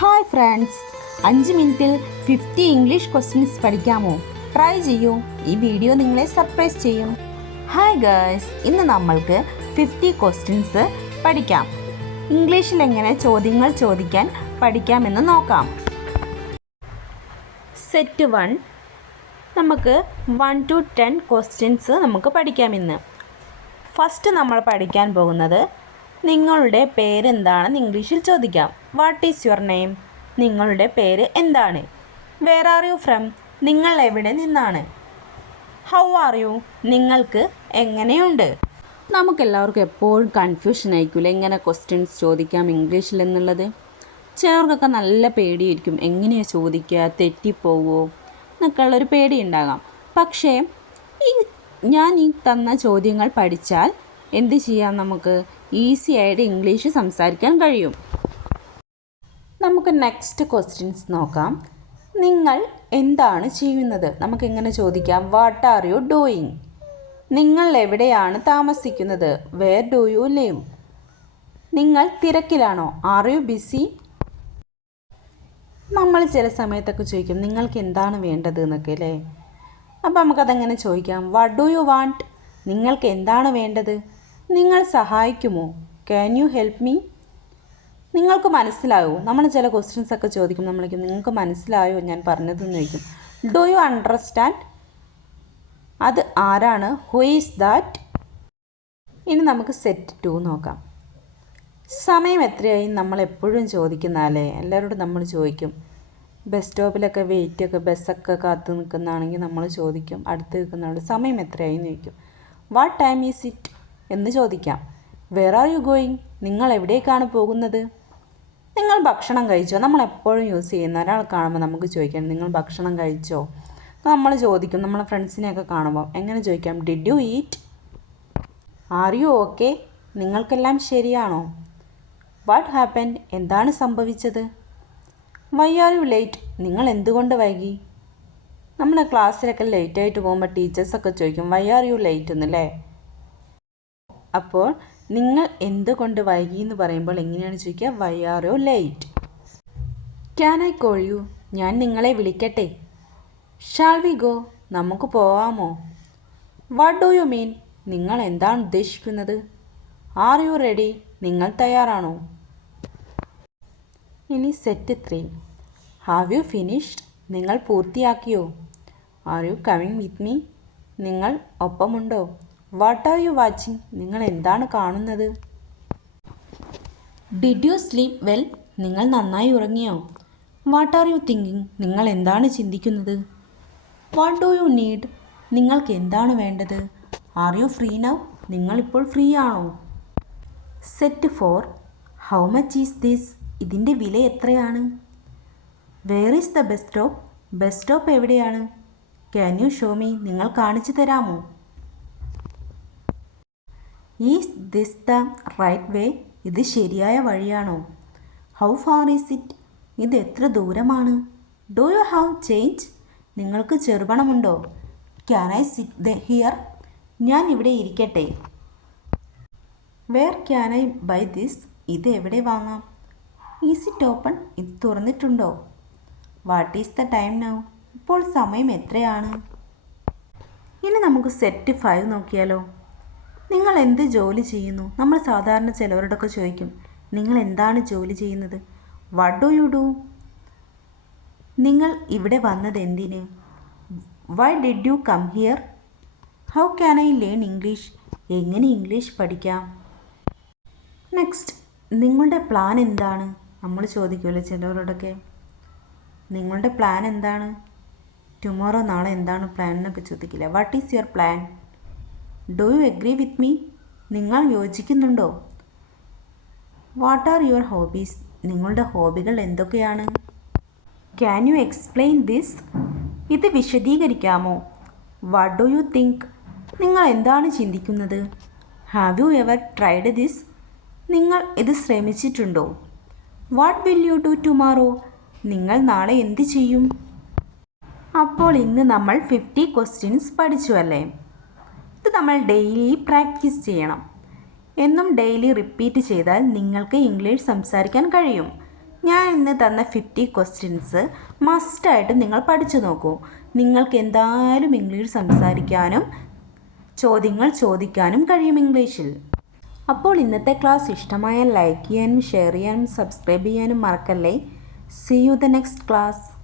Hi friends, 5 മിനിറ്റിൽ 50 English questions പഠിക്കാമോ? Try ചെയ്യൂ. ഈ വീഡിയോ നിങ്ങളെ സർപ്രൈസ് ചെയ്യും. ഹായ് ഗേൾസ്, ഇന്ന് നമ്മൾക്ക് 50 ക്വസ്റ്റ്യൻസ് പഠിക്കാം. ഇംഗ്ലീഷിൽ എങ്ങനെ ചോദ്യങ്ങൾ ചോദിക്കാൻ പഠിക്കാമെന്ന് നോക്കാം. സെറ്റ് 1 നമുക്ക് 1 to 10 ക്വസ്റ്റ്യൻസ് നമുക്ക് പഠിക്കാം ഇന്ന്. ഫസ്റ്റ് നമ്മൾ പഠിക്കാൻ പോകുന്നത് നിങ്ങളുടെ പേരെന്താണെന്ന് ഇംഗ്ലീഷിൽ ചോദിക്കാം. What is your name? നിങ്ങളുടെ പേര് എന്താണ്? Where are you from? നിങ്ങൾ എവിടെ നിന്നാണ്? How are you? നിങ്ങൾക്ക് എങ്ങനെയുണ്ട്? നമുക്കെല്ലാവർക്കും എപ്പോഴും കൺഫ്യൂഷൻ ആയിരിക്കില്ല എങ്ങനെ ക്വസ്റ്റ്യൻസ് ചോദിക്കാം ഇംഗ്ലീഷിൽ എന്നുള്ളത്. ചിലർക്കൊക്കെ നല്ല പേടിയായിരിക്കും, എങ്ങനെയാണ് ചോദിക്കുക, തെറ്റിപ്പോവോ എന്നൊക്കെ ഉള്ളൊരു പേടി ഉണ്ടാകാം. പക്ഷേ ഞാൻ ഈ തന്ന ചോദ്യങ്ങൾ പഠിച്ചാൽ എന്ത് ചെയ്യാം? നമുക്ക് ഈസി ആയിട്ട് ഇംഗ്ലീഷ് സംസാരിക്കാൻ കഴിയും. നമുക്ക് നെക്സ്റ്റ് ക്വസ്റ്റ്യൻസ് നോക്കാം. നിങ്ങൾ എന്താണ് ചെയ്യുന്നത്? നമുക്കെങ്ങനെ ചോദിക്കാം? What are you doing? നിങ്ങൾ എവിടെയാണ് താമസിക്കുന്നത്? Where do you live? നിങ്ങൾ തിരക്കിലാണോ? Are you BC? നമ്മൾ ചില സമയത്തൊക്കെ ചോദിക്കും നിങ്ങൾക്ക് എന്താണ് വേണ്ടത് എന്നൊക്കെ അല്ലേ. അപ്പോൾ നമുക്കതെങ്ങനെ ചോദിക്കാം? What do you want? നിങ്ങൾക്ക് എന്താണ് വേണ്ടത്? നിങ്ങൾ സഹായിക്കുമോ? Can you help me? നിങ്ങൾക്ക് മനസ്സിലായോ? നമ്മൾ ചില ക്വസ്റ്റ്യൻസ് ഒക്കെ ചോദിക്കും, നമ്മളിക്കും നിങ്ങൾക്ക് മനസ്സിലായോ ഞാൻ പറഞ്ഞതെന്ന് ചോദിക്കും. Do you understand? അത് ആരാണ്? Who is that? ഇനി നമുക്ക് സെറ്റ് 2 നോക്കാം. സമയം എത്രയായി? നമ്മൾ എപ്പോഴും ചോദിക്കുന്നതല്ലേ, എല്ലാവരോടും നമ്മൾ ചോദിക്കും. ബസ് സ്റ്റോപ്പിലൊക്കെ വെയിറ്റൊക്കെ ബസ്സൊക്കെ കാത്ത് നിൽക്കുന്നതാണെങ്കിൽ നമ്മൾ ചോദിക്കും, അടുത്ത് നിൽക്കുന്നവരോട് സമയം എത്രയായി എന്ന് ചോദിക്കും. വാട്ട് ടൈം ഈസ് ഇറ്റ് എന്ന് ചോദിക്കാം. Where are you going? നിങ്ങൾ എവിടേക്കാണ് പോകുന്നത്? നിങ്ങൾ ഭക്ഷണം കഴിച്ചോ? നമ്മൾ എപ്പോഴും യൂസ് ചെയ്യുന്ന ഒരാൾ കാണുമ്പോൾ നമുക്ക് ചോദിക്കാം നിങ്ങൾ ഭക്ഷണം കഴിച്ചോ? നമ്മൾ ചോദിക്കും, നമ്മളെ ഫ്രണ്ട്സിനെയൊക്കെ കാണുമ്പോൾ എങ്ങനെ ചോദിക്കാം? Did you eat? Are you okay? നിങ്ങൾക്കെല്ലാം ശരിയാണോ? What happen? എന്താണ് സംഭവിച്ചത്? Why are you late? നിങ്ങൾ എന്തുകൊണ്ട് വൈകി? നമ്മുടെ ക്ലാസ്സിലൊക്കെ ലേറ്റായിട്ട് പോകുമ്പോൾ ടീച്ചേഴ്സൊക്കെ ചോദിക്കും വൈ ആർ യു ലേറ്റ് എന്നല്ലേ. അപ്പോൾ നിങ്ങൾ എന്തുകൊണ്ട് വൈകി എന്ന് പറയുമ്പോൾ എങ്ങനെയാണ് ചോദിക്കുക? Why are you late? Can I call you? ഞാൻ നിങ്ങളെ വിളിക്കട്ടെ? Shall we go? നമുക്ക് പോവാമോ? What do you mean? നിങ്ങൾ എന്താണ് ഉദ്ദേശിക്കുന്നത്? Are you ready? നിങ്ങൾ തയ്യാറാണോ? ഇനി സെറ്റ് 3. Have you finished? നിങ്ങൾ പൂർത്തിയാക്കിയോ? Are you coming with me? നിങ്ങൾ ഒപ്പമുണ്ടോ? What are you watching? നിങ്ങൾ എന്താണ് കാണുന്നത്? Did you sleep well? നിങ്ങൾ നന്നായി ഉറങ്ങിയോ? What are you thinking? നിങ്ങൾ എന്താണ് ചിന്തിക്കുന്നത്? What do U need? നിങ്ങൾക്ക് എന്താണ് വേണ്ടത്? Are you free now? നിങ്ങളിപ്പോൾ ഫ്രീ ആണോ? Set 4. How much is this? ഇതിൻ്റെ വില എത്രയാണ്? Where is the bus stop? Bus stop എവിടെയാണ്? Can you show me? നിങ്ങൾ കാണിച്ചു തരാമോ? Is this the right way? ഇത് ശരിയായ വഴിയാണോ? How far is it? ഇത് എത്ര ദൂരമാണ്? Do you have change? നിങ്ങൾക്ക് ചെറുപണമുണ്ടോ? Can I sit here? ഞാൻ ഇവിടെ ഇരിക്കട്ടെ? Where can I buy this? ഇത് എവിടെ വാങ്ങാം? Is it open? ഇത് തുറന്നിട്ടുണ്ടോ? What is the time now? ഇപ്പോൾ സമയം എത്രയാണ്? ഇനി നമുക്ക് സെറ്റ് 5 നോക്കിയാലോ. നിങ്ങൾ എന്ത് ജോലി ചെയ്യുന്നു? നമ്മൾ സാധാരണ ചിലവരോടൊക്കെ ചോദിക്കും നിങ്ങൾ എന്താണ് ജോലി ചെയ്യുന്നത്? What do you do? നിങ്ങൾ ഇവിടെ വന്നത് എന്തിന്? Why did you come here? How can I learn English? എങ്ങനെ ഇംഗ്ലീഷ് പഠിക്കാം? നെക്സ്റ്റ്, നിങ്ങളുടെ പ്ലാൻ എന്താണ്? നമ്മൾ ചോദിക്കുമല്ലോ ചിലവരോടൊക്കെ നിങ്ങളുടെ പ്ലാൻ എന്താണ്? ടുമോറോ, നാളെ എന്താണ് പ്ലാൻ എന്നൊക്കെ ചോദിക്കില്ല. What is your plan? Do you agree with me? നിങ്ങൾ യോജിക്കുന്നുണ്ടോ? What are your hobbies? നിങ്ങളുടെ ഹോബികൾ എന്തൊക്കെയാണ്? Can you explain this? ഇത് വിശദീകരിക്കാമോ? What do you think? നിങ്ങൾ എന്താണ് ചിന്തിക്കുന്നത്? Have you ever tried this? നിങ്ങൾ ഇത് ശ്രമിച്ചിട്ടുണ്ടോ? What will you do tomorrow? നിങ്ങൾ നാളെ എന്ത് ചെയ്യും? അപ്പോൾ ഇന്ന് നമ്മൾ 50 ക്വസ്റ്റ്യൻസ് പഠിച്ചു അല്ലേ. ഇത് നമ്മൾ ഡെയിലി പ്രാക്ടീസ് ചെയ്യണം. എന്നും ഡെയിലി റിപ്പീറ്റ് ചെയ്താൽ നിങ്ങൾക്ക് ഇംഗ്ലീഷ് സംസാരിക്കാൻ കഴിയും. ഞാൻ ഇന്ന് തന്ന 50 ക്വസ്റ്റ്യൻസ് മസ്റ്റായിട്ട് നിങ്ങൾ പഠിച്ചു നോക്കൂ. നിങ്ങൾക്ക് എന്തായാലും ഇംഗ്ലീഷ് സംസാരിക്കാനും ചോദ്യങ്ങൾ ചോദിക്കാനും കഴിയും ഇംഗ്ലീഷിൽ. അപ്പോൾ ഇന്നത്തെ ക്ലാസ് ഇഷ്ടമായാൽ ലൈക്ക് ചെയ്യാനും ഷെയർ ചെയ്യാനും സബ്സ്ക്രൈബ് ചെയ്യാനും മറക്കല്ലേ. See you the next class.